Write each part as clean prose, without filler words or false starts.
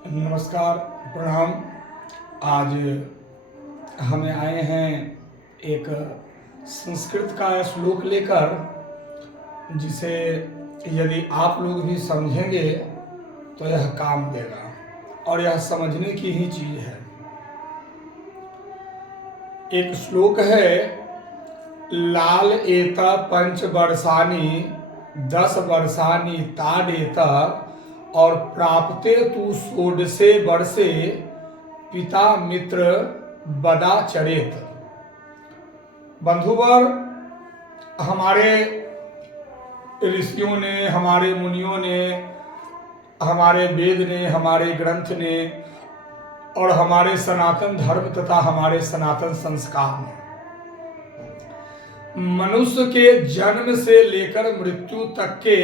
नमस्कार, प्रणाम। आज हमें आए हैं एक संस्कृत का श्लोक लेकर, जिसे यदि आप लोग भी समझेंगे तो यह काम देगा और यह समझने की ही चीज़ है। एक श्लोक है, लाल एत पंच वर्षानि 10 वर्षानि ताड़ेत और प्राप्ते तु षोडशे वर्षे पिता मित्र बदाचरेत। बंधुवर, हमारे ऋषियों ने, हमारे मुनियों ने, हमारे वेद ने, हमारे ग्रंथ ने और हमारे सनातन धर्म तथा हमारे सनातन संस्कार ने मनुष्य के जन्म से लेकर मृत्यु तक के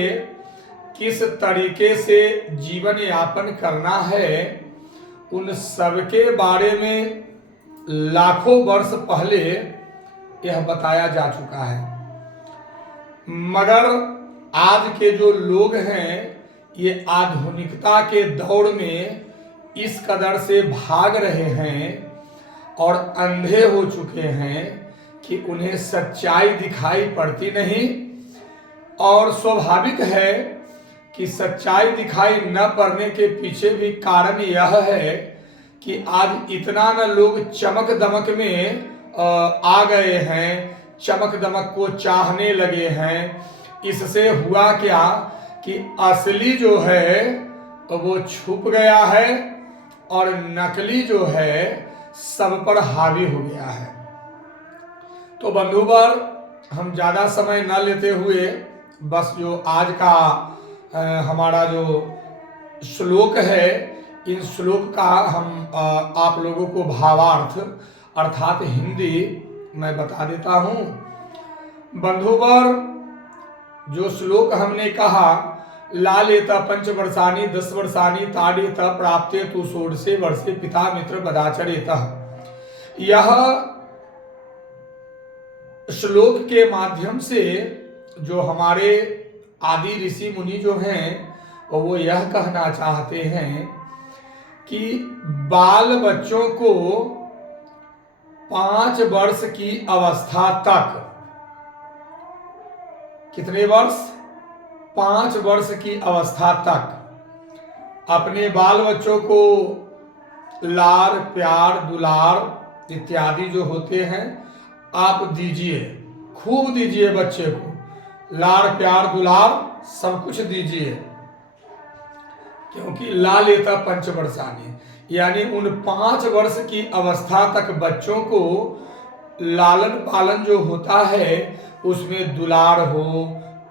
किस तरीके से जीवन यापन करना है, उन सबके बारे में लाखों वर्ष पहले यह बताया जा चुका है। मगर आज के जो लोग हैं, ये आधुनिकता के दौर में इस कदर से भाग रहे हैं और अंधे हो चुके हैं कि उन्हें सच्चाई दिखाई पड़ती नहीं। और स्वाभाविक है कि सच्चाई दिखाई न पड़ने के पीछे भी कारण यह है कि आज इतना न लोग चमक दमक में आ गए हैं, चमक दमक को चाहने लगे हैं। इससे हुआ क्या कि असली जो है वो छुप गया है और नकली जो है सब पर हावी हो गया है। तो बंधुवर, हम ज़्यादा समय न लेते हुए बस जो आज का हमारा जो श्लोक है, इन श्लोक का हम आप लोगों को भावार्थ अर्थात हिंदी मैं बता देता हूँ। बंधुवर, जो श्लोक हमने कहा, लालेत पंच वर्षानि 10 वर्षानि ताड़ेत प्राप्ते तु षोडशे वर्षे पिता मित्र बदाचरेत, यह श्लोक के माध्यम से जो हमारे आदि ऋषि मुनि जो हैं वो यह कहना चाहते हैं कि बाल बच्चों को 5 वर्ष की अवस्था तक, कितने वर्ष? 5 वर्ष की अवस्था तक अपने बाल बच्चों को लाड़ प्यार दुलार इत्यादि जो होते हैं आप दीजिए, खूब दीजिए। बच्चे को लाड़ प्यार दुलार सब कुछ दीजिए, क्योंकि लालेता पंच वर्षानि, यानी उन 5 वर्ष की अवस्था तक बच्चों को लालन पालन जो होता है उसमें दुलार हो,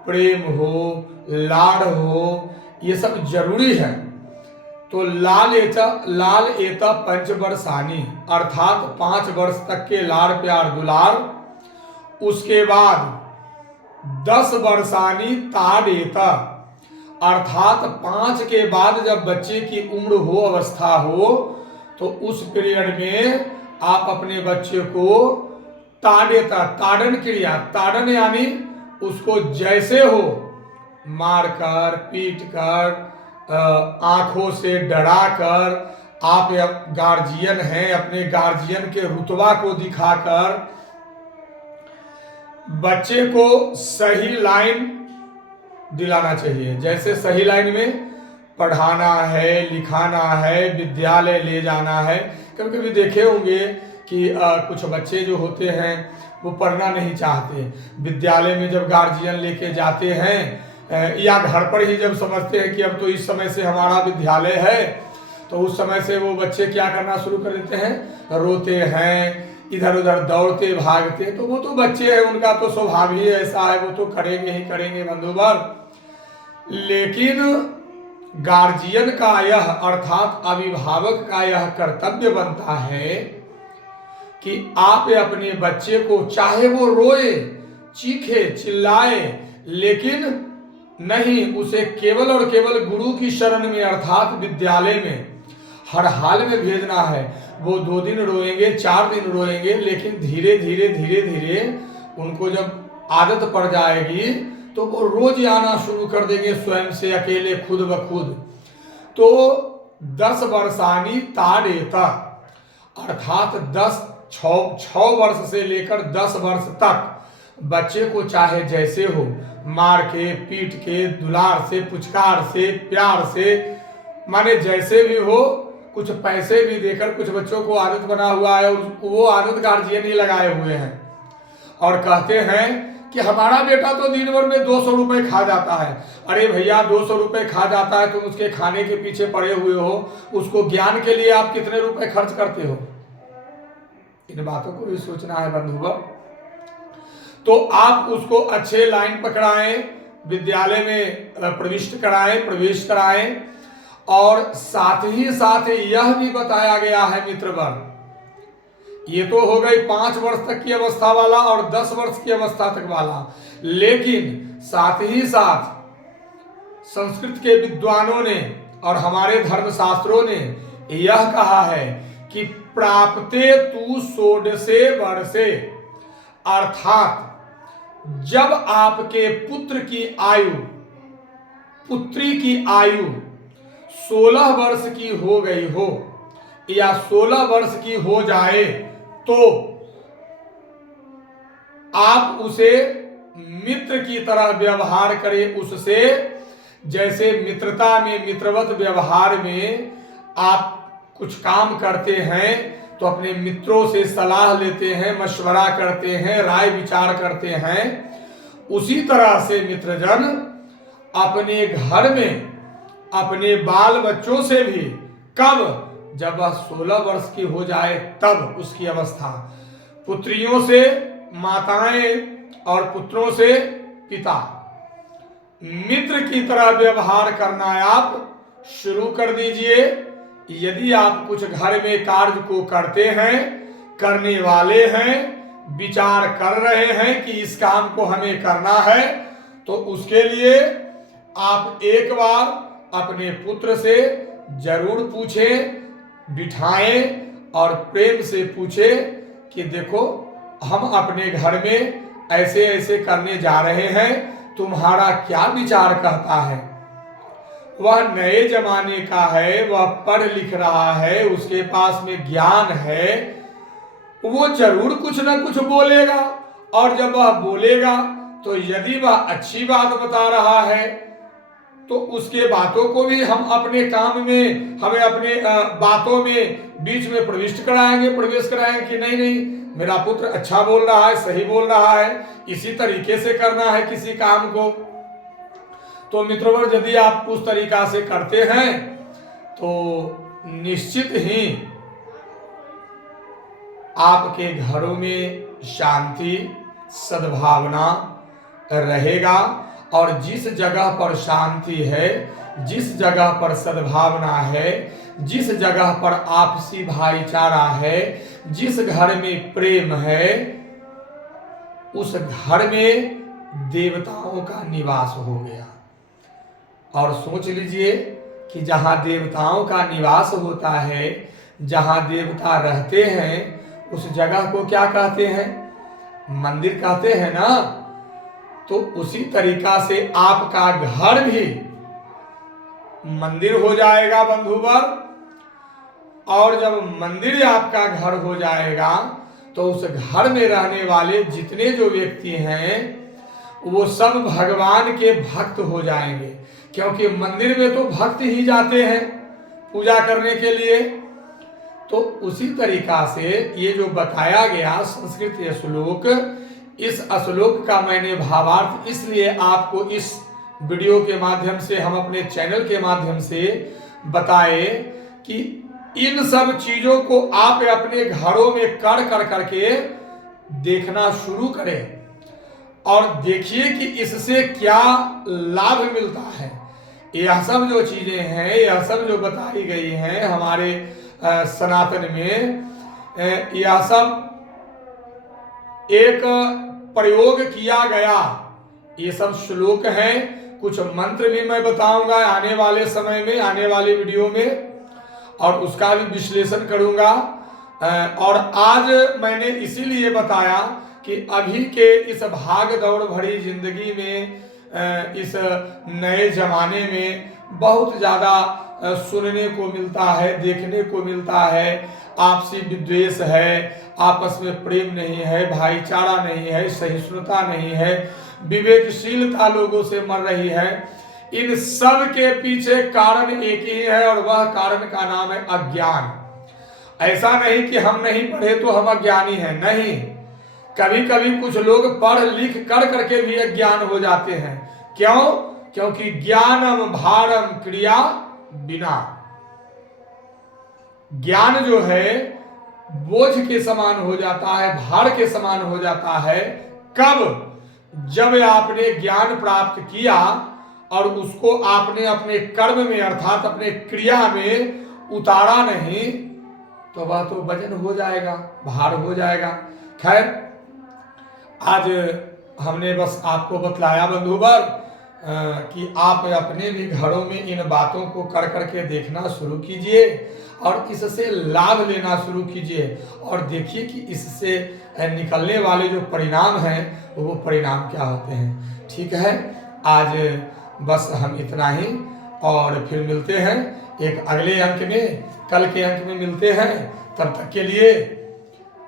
प्रेम हो, लाड़ हो, ये सब जरूरी है। तो लाल एता पंच वर्षानि अर्थात 5 वर्ष तक के लाड़ प्यार दुलार, उसके बाद 10 वर्षानि ताड़ेत अर्थात 5 के बाद जब बच्चे की उम्र हो, अवस्था हो, तो उस पीरियड में आप अपने बच्चे को ताड़ेत, ताड़न क्रिया, ताड़न यानी उसको जैसे हो मार कर, पीट कर, आंखों से डरा कर, आप गार्जियन हैं, अपने गार्जियन के रुतबा को दिखाकर बच्चे को सही लाइन दिलाना चाहिए। जैसे सही लाइन में पढ़ाना है, लिखाना है, विद्यालय ले जाना है। कभी कभी देखे होंगे कि कुछ बच्चे जो होते हैं वो पढ़ना नहीं चाहते, विद्यालय में जब गार्जियन लेके जाते हैं या घर पर ही जब समझते हैं कि अब तो इस समय से हमारा विद्यालय है, तो उस समय से वो बच्चे क्या करना शुरू कर देते हैं, रोते हैं, इधर उधर दौड़ते भागते। तो वो तो बच्चे हैं, उनका तो स्वभाव ही ऐसा है, वो तो करेंगे ही करेंगे बंधुवर। लेकिन गार्जियन का यह अर्थात अभिभावक का यह कर्तव्य बनता है कि आप अपने बच्चे को, चाहे वो रोए, चीखे, चिल्लाए, लेकिन नहीं, उसे केवल और केवल गुरु की शरण में अर्थात विद्यालय में हर हाल में भेजना है। वो 2 दिन रोएंगे, 4 दिन रोएंगे, लेकिन धीरे धीरे धीरे धीरे उनको जब आदत पड़ जाएगी तो वो रोज आना शुरू कर देंगे, स्वयं से, अकेले, खुद ब खुद। तो 10 वर्षानी ताड़ेत, अर्थात 6 वर्ष से लेकर 10 वर्ष तक बच्चे को चाहे जैसे हो, मार के, पीट के, दुलार से, पुचकार से, प्यार से, माने जैसे भी हो, कुछ पैसे भी देकर कुछ बच्चों को आदत बना हुआ है, वो आदत गार्जियन ही लगाए हुए हैं और कहते हैं कि हमारा बेटा तो दिन भर में 200 रुपए खा जाता है। अरे भैया, 200 रुपए खा जाता है, तुम उसके खाने के पीछे पड़े हुए हो, उसको ज्ञान के लिए आप कितने रुपए खर्च करते हो? इन बातों को भी सोचना है बंधुवर। तो आप उसको अच्छे लाइन पकड़ाएं, विद्यालय में प्रविष्ट कराएं, प्रवेश कराएं, और साथ ही साथ यह भी बताया गया है मित्रवर, ये तो हो गई 5 वर्ष तक की अवस्था वाला और 10 वर्ष की अवस्था तक वाला, लेकिन साथ ही साथ संस्कृत के विद्वानों ने और हमारे धर्मशास्त्रों ने यह कहा है कि प्राप्ते तू षोडशे वर्षे, अर्थात जब आपके पुत्र की आयु, पुत्री की आयु 16 वर्ष की हो गई हो या 16 वर्ष की हो जाए, तो आप उसे मित्र की तरह व्यवहार करें, उससे जैसे मित्रता में, मित्रवत व्यवहार में आप कुछ काम करते हैं तो अपने मित्रों से सलाह लेते हैं, मशवरा करते हैं, राय विचार करते हैं, उसी तरह से मित्रजन अपने घर में अपने बाल बच्चों से भी, कब? जब वह 16 वर्ष की हो जाए तब उसकी अवस्था, पुत्रियों से माताएं और पुत्रों से पिता, मित्र की तरह व्यवहार करना आप शुरू कर दीजिए। यदि आप कुछ घर में कार्य को करते हैं, करने वाले हैं, विचार कर रहे हैं कि इस काम को हमें करना है, तो उसके लिए आप एक बार अपने पुत्र से जरूर पूछें, बिठाएं और प्रेम से पूछें कि देखो, हम अपने घर में ऐसे ऐसे करने जा रहे हैं, तुम्हारा क्या विचार कहता है? वह नए जमाने का है, वह पढ़ लिख रहा है, उसके पास में ज्ञान है, वो जरूर कुछ ना कुछ बोलेगा, और जब वह बोलेगा तो यदि वह अच्छी बात बता रहा है तो उसके बातों को भी हम अपने काम में, हमें अपने बातों में बीच में प्रविष्ट कराएंगे, प्रवेश कराएंगे कि नहीं नहीं, मेरा पुत्र अच्छा बोल रहा है, सही बोल रहा है, इसी तरीके से करना है किसी काम को। तो मित्रवर, यदि आप उस तरीका से करते हैं तो निश्चित ही आपके घरों में शांति, सद्भावना रहेगा, और जिस जगह पर शांति है, जिस जगह पर सद्भावना है, जिस जगह पर आपसी भाईचारा है, जिस घर में प्रेम है, उस घर में देवताओं का निवास हो गया। और सोच लीजिए कि जहाँ देवताओं का निवास होता है, जहाँ देवता रहते हैं, उस जगह को क्या कहते हैं? मंदिर कहते हैं ना। तो उसी तरीका से आपका घर भी मंदिर हो जाएगा बंधुवर, और जब मंदिर आपका घर हो जाएगा तो उस घर में रहने वाले जितने जो व्यक्ति हैं वो सब भगवान के भक्त हो जाएंगे, क्योंकि मंदिर में तो भक्त ही जाते हैं पूजा करने के लिए। तो उसी तरीका से ये जो बताया गया संस्कृत श्लोक, इस श्लोक का मैंने भावार्थ इसलिए आपको इस वीडियो के माध्यम से, हम अपने चैनल के माध्यम से बताए कि इन सब चीजों को आप अपने घरों में कर करके देखना शुरू करें, और देखिए कि इससे क्या लाभ मिलता है। यह सब जो चीजें हैं, यह सब जो बताई गई हैं हमारे सनातन में, यह सब एक प्रयोग किया गया, ये सब श्लोक हैं। कुछ मंत्र भी मैं बताऊंगा आने वाले समय में, आने वाले वीडियो में, और उसका भी विश्लेषण करूंगा। और आज मैंने इसीलिए बताया कि अभी के इस भाग दौड़ भरी जिंदगी में, इस नए जमाने में बहुत ज़्यादा सुनने को मिलता है, देखने को मिलता है। आपसी विद्वेष है, आपस में प्रेम नहीं है, भाईचारा नहीं है, सहिष्णुता नहीं है, विवेकशीलता लोगों से मर रही है। इन सब के पीछे कारण एक ही है और वह कारण का नाम है अज्ञान। ऐसा नहीं कि हम नहीं पढ़े तो हम अज्ञानी हैं, नहीं। कभी कभी कुछ लोग पढ़ लिख कर करके भी अज्ञान हो जाते हैं। क्यों? क्योंकि ज्ञानम भारम क्रिया बिना। ज्ञान जो है बोझ के समान हो जाता है, भार के समान हो जाता है। कब? जब आपने ज्ञान प्राप्त किया और उसको आपने अपने कर्म में अर्थात अपने क्रिया में उतारा नहीं, तो वह तो वजन हो जाएगा, भार हो जाएगा। खैर, आज हमने बस आपको बतलाया बंधुवर कि आप अपने भी घरों में इन बातों को कर करके देखना शुरू कीजिए और इससे लाभ लेना शुरू कीजिए और देखिए कि इससे निकलने वाले जो परिणाम हैं वो परिणाम क्या होते हैं। ठीक है, आज बस हम इतना ही और फिर मिलते हैं एक अगले अंक में, कल के अंक में मिलते हैं। तब तक के लिए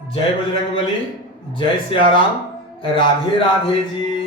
जय बजरंगबली, जय सिया राम, राधे राधे जी।